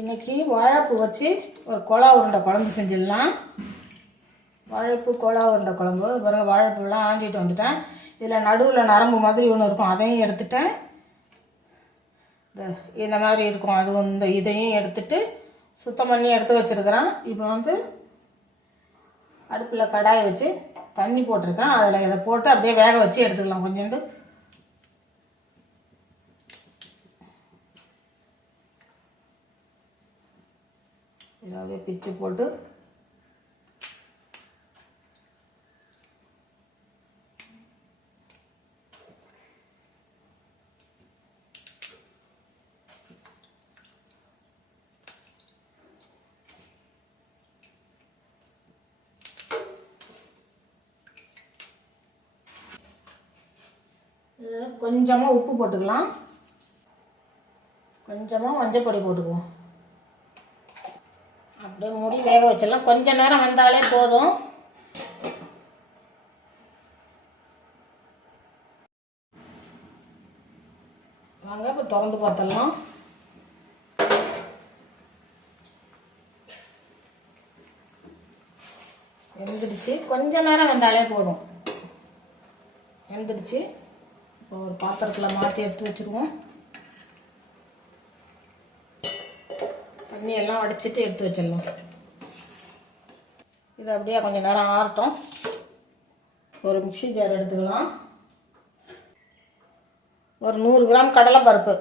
இன்றைக்கி வாழைப்பூ வச்சு ஒரு கொலா உருண்டை குழம்பு செஞ்சிடலாம். வாழைப்பூ கொலா உருண்டை குழம்பு. பிறகு வாழைப்பூலாம் ஆஞ்சிட்டு வந்துட்டேன். இதில் நடுவில் நரம்பு மாதிரி ஒன்று இருக்கும், அதையும் எடுத்துட்டேன். இந்த மாதிரி இருக்கும், அது இதையும் எடுத்துட்டு சுத்தம் பண்ணி எடுத்து வச்சுருக்கிறேன். இப்போ வந்து அடுப்பில் கடாயை வச்சு தண்ணி போட்டிருக்கேன். அதில் இதை போட்டு அப்படியே வேக வச்சு எடுத்துக்கலாம். கொஞ்சோண்டு இதை அப்படியே பிச்சு போட்டு கொஞ்சமாக உப்பு போட்டுக்கலாம், கொஞ்சமாக மஞ்சள் பொடி போட்டுக்குவோம். அப்படியே மூடி வேக வச்சிடலாம். கொஞ்ச நேரம் வந்தாலே போதும். வாங்க இப்போ திறந்து பார்த்துடலாம். வெந்துடுச்சு. கொஞ்ச நேரம் வந்தாலே போதும். வெந்துடுச்சு. இப்போ ஒரு பாத்திரத்தில் மாற்றி எடுத்து வச்சுருவோம். தண்ணி எல்லாம் வடிச்சிட்டு எடுத்து வச்சிடலாம். இது அப்படியே கொஞ்சம் நேரம் ஆறட்டும். ஒரு மிக்ஸி ஜார் எடுத்துக்கலாம். ஒரு 100 கிராம் கடலைப்பருப்பு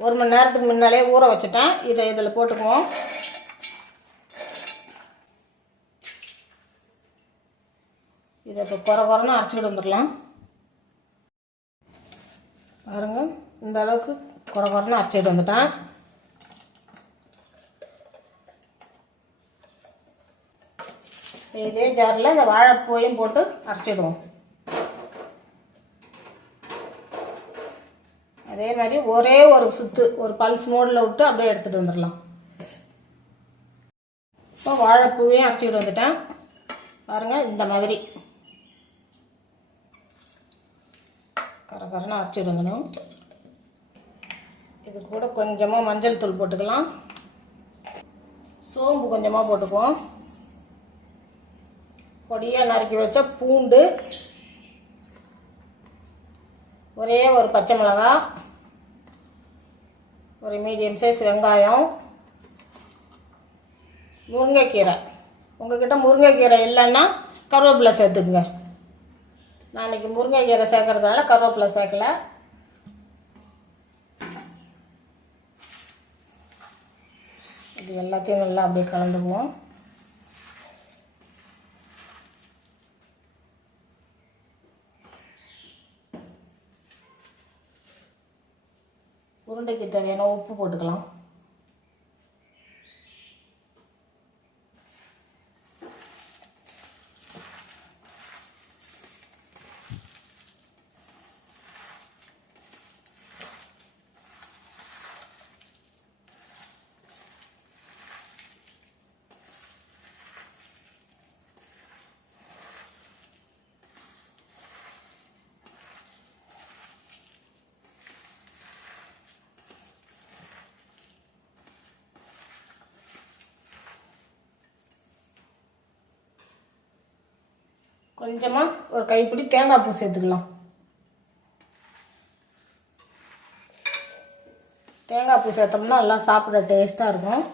1 மணி நேரத்துக்கு முன்னாலே ஊற வச்சுட்டேன். இதை இதில் போட்டுக்குவோம். இதை இப்போ குறைன்னு அரைச்சிக்கிட்டு வந்துடலாம். பாருங்க, இந்த அளவுக்கு குறைன்னு அரைச்சிட்டு வந்துட்டேன். இதே ஜாரில் இந்த வாழைப்பூவையும் போட்டு அரைச்சிடுவோம். அதே மாதிரி ஒரே ஒரு சுத்து ஒரு பல்ஸ் மோடில் விட்டு அப்படியே எடுத்துகிட்டு வந்துடலாம். இப்போ வாழைப்பூவையும் அரைச்சிக்கிட்டு வந்துட்டேன். பாருங்கள், இந்த மாதிரி கரகரன்னு அரைச்சிட்டு வந்துடும். இது கூட கொஞ்சமாக மஞ்சள் தூள் போட்டுக்கலாம். சோம்பு கொஞ்சமாக போட்டுக்குவோம். பொடியாக நறுக்கி வச்ச பூண்டு, ஒரே ஒரு பச்சை மிளகாய், ஒரு மீடியம் சைஸ் வெங்காயம், முருங்கைக்கீரை. உங்கள்கிட்ட முருங்கைக்கீரை இல்லைன்னா கருவேப்பிலை சேர்த்துக்குங்க. நான் இன்றைக்கி முருங்கைக்கீரை சேர்க்கறதுனால கருவேப்பிலை சேர்க்கலை. இது எல்லாத்தையும் நல்லா அப்படியே கலந்துக்குவோம். உருண்டைக்கு தேவையான உப்பு போட்டுக்கலாம். கொஞ்சமாக ஒரு கைப்பிடி தேங்காய் பூ சேர்த்துக்கலாம். தேங்காய் பூ சேர்த்தோம்னா நல்லா சாப்பிட டேஸ்ட்டாக இருக்கும்.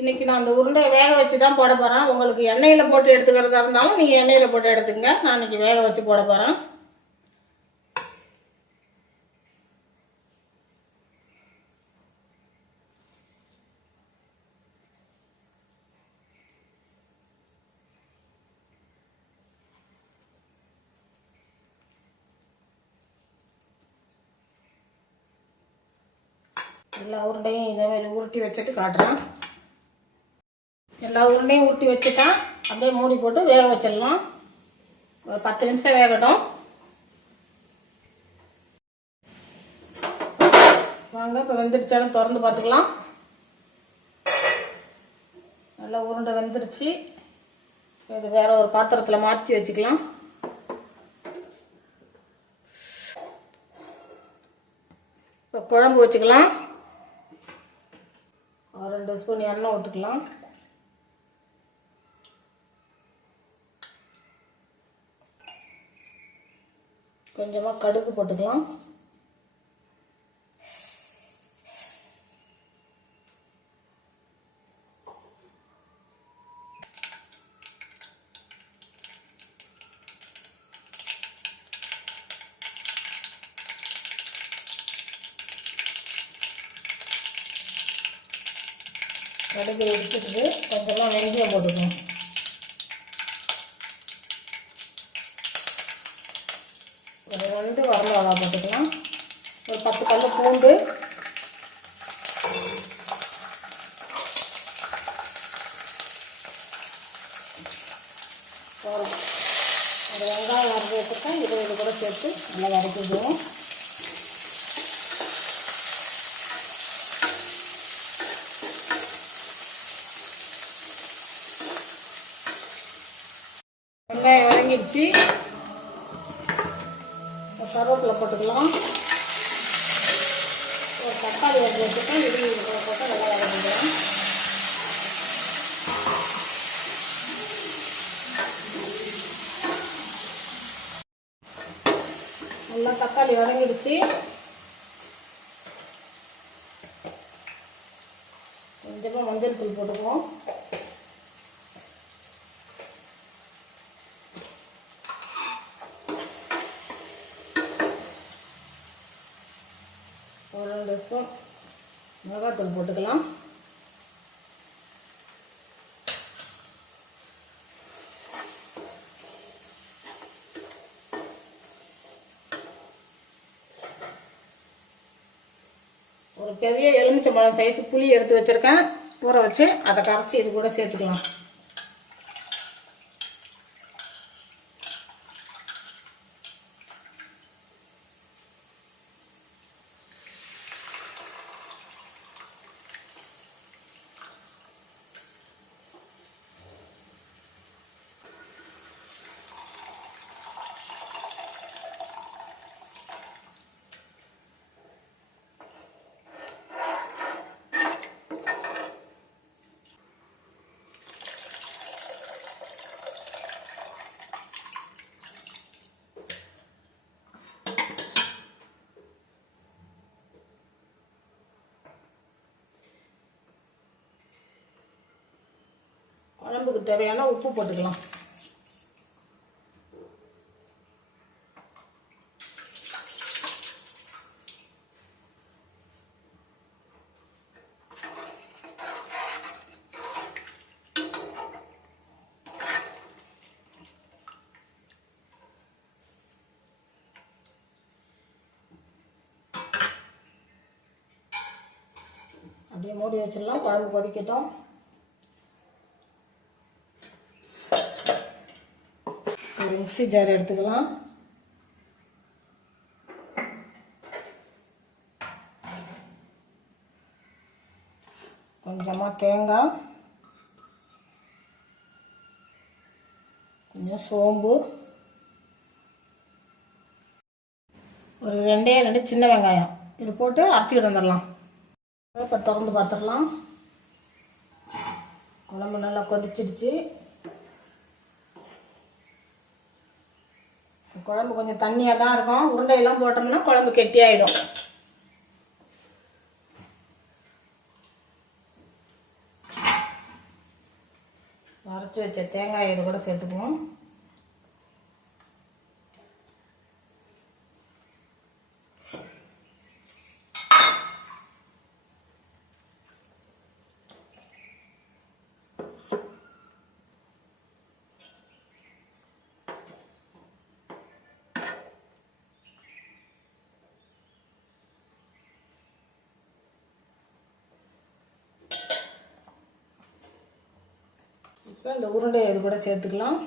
இன்றைக்கி நான் அந்த உருண்டையை வேக வச்சு தான் போட போகிறேன். உங்களுக்கு எண்ணெயில் போட்டு எடுத்துக்கிறதா இருந்தாலும் நீங்கள் எண்ணெயில் போட்டு எடுத்துங்க. நான் இன்றைக்கி வேக வச்சு போட போகிறேன். எல்லா உருண்டையும் இதே மாதிரி உருட்டி வச்சுட்டு காட்டுறேன். எல்லா உருண்டையும் ஊட்டி வச்சுட்டேன். அப்படியே மூடி போட்டு வேக வச்சிடலாம். ஒரு 10 நிமிஷம் வேகட்டும். வாங்க, இப்போ வெந்துடுச்சாலும் திறந்து பார்த்துக்கலாம். நல்லா உருண்டை வெந்துருச்சு. இது வேற ஒரு பாத்திரத்தில் மாற்றி வச்சுக்கலாம். இப்போ குழம்பு வச்சுக்கலாம். ஒரு 2 ஸ்பூன் எண்ணெய் விட்டுக்கலாம். கொஞ்சமாக கடுகு போட்டுக்கலாம். கடுகு வெடிச்சிட்டு கொஞ்சமாக வெந்தயம் போட்டுக்கணும். ஒரு 2 வரமிளகா போட்டுக்கலாம். ஒரு 10 பல்லு பூண்டு, ஒரு வெங்காயம் அரைச்சி வச்சுருக்கேன். இது கூட சேர்த்து நல்லா வதக்கிடுவோம். வெங்காயம் வதங்கிடுச்சு. கருவேப்பிலை போட்டுக்கலாம். ஒரு தக்காளி வதக்கி வச்சுருக்கேன். இது போட்டு நல்லா வதக்கிக்கலாம். நல்லா தக்காளி வதங்கிடுச்சு. கொஞ்சமாக மஞ்சள் தூள் போட்டுக்குவோம். ஒரு 2 ஸ்பூன் மிளகாத்தூள் போட்டுக்கலாம். ஒரு பெரிய எலுமிச்சம்பழம் சைஸ் புளி எடுத்து வச்சுருக்கேன். ஊற வச்சு அதை கரைச்சி இது கூட சேர்த்துக்கலாம். குழம்புக்கு தேவையான உப்பு போட்டுக்கலாம். அப்படியே மூடி வச்சிடலாம். குழம்பு கொதிக்கட்டும். ஒரு மிக்ஸி ஜார் எடுத்துக்கலாம். கொஞ்சமாக தேங்காய், கொஞ்சம் சோம்பு, ஒரு 2 சின்ன வெங்காயம் இது போட்டு அரைச்சிக்கிட்டு வந்துடலாம். இப்போ திறந்து பார்த்துடலாம். குழம்பு நல்லா கொதிச்சிடுச்சு. குழம்பு கொஞ்சம் தண்ணியாக தான் இருக்கும். உருண்டையெல்லாம் போட்டோம்னா குழம்பு கெட்டியாயிடும். அரைச்சி வச்ச தேங்காய் இது கூட சேர்த்துக்குவோம். இப்போ இந்த உருண்டை இது கூட சேர்த்துக்கலாம்.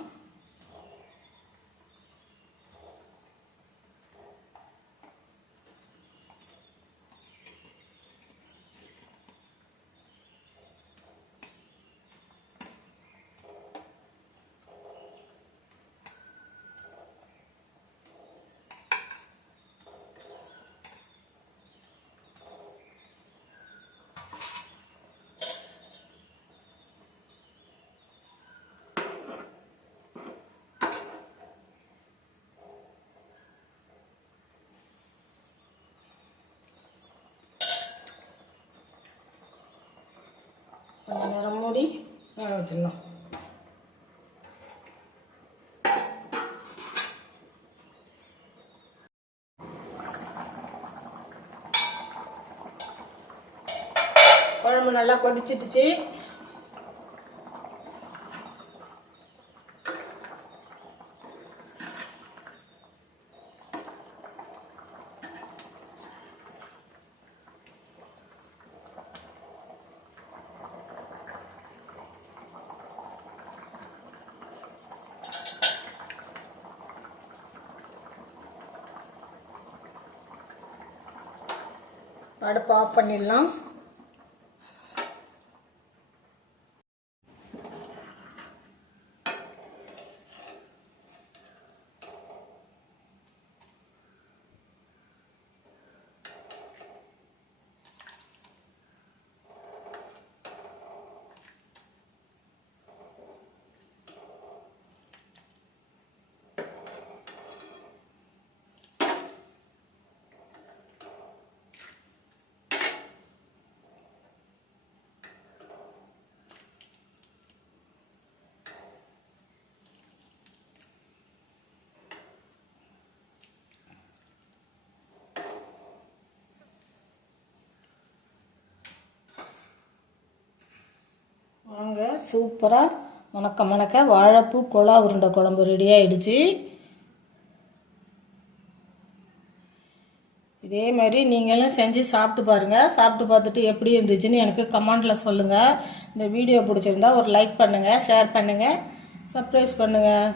கொஞ்சம் நேரம் மூடி வேக வச்சிடலாம். குழம்பு நல்லா கொதிச்சிட்டுச்சு. அடுப்பு ஆஃப் பண்ணிடலாம். வாங்க, சூப்பராக மணக்க வாழைப்பூ கொலா உருண்டை குழம்பு ரெடி ஆகிடுச்சு. இதே மாதிரி நீங்களும் செஞ்சு சாப்பிட்டு பாருங்கள். சாப்பிட்டு பார்த்துட்டு எப்படி இருந்துச்சுன்னு எனக்கு கமெண்டில் சொல்லுங்கள். இந்த வீடியோ பிடிச்சிருந்தா ஒரு லைக் பண்ணுங்கள், ஷேர் பண்ணுங்கள், சப்ஸ்கிரைப் பண்ணுங்கள்.